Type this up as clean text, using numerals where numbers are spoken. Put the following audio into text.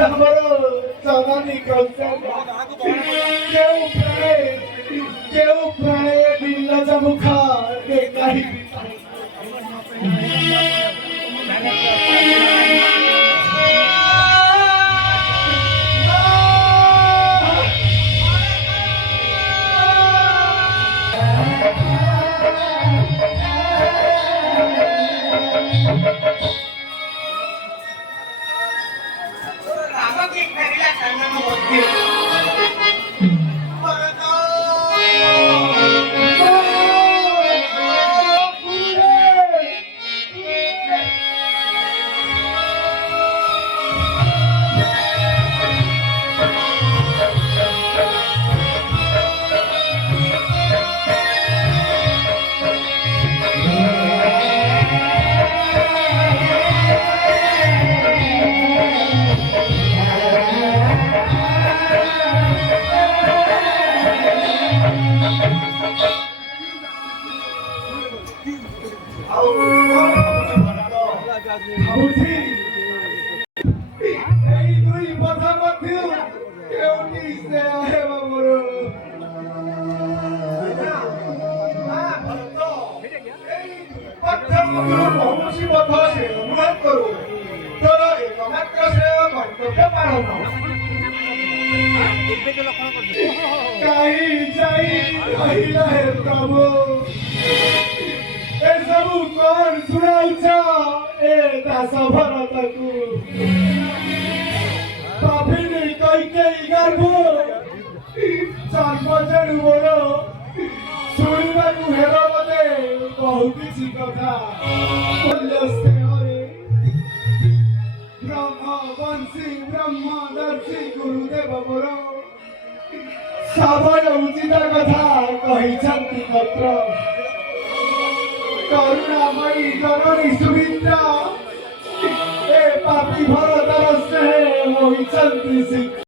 ଆମର ଜନନୀ କୌଶଲ୍ୟା କେଉଁ ପ୍ରାଣେ ବିଲଜ ମୁଖ କାହିଁକି प्रभु ए सबू कौन सुनाउछ ए दास भरत को पापिनी कैकेयी गर्भ जन्म जेणु मोर शुणिबाकु हेर मते बहु किछि कथा ब्रह्मवंशी ब्रह्मदर्शी गुरुदेव मोर सभय उचित कथा कहिछन्ति मात्र करुणामयी जननी सुमित्रा ए पापी भरतर स्नेह मोहिछन्ति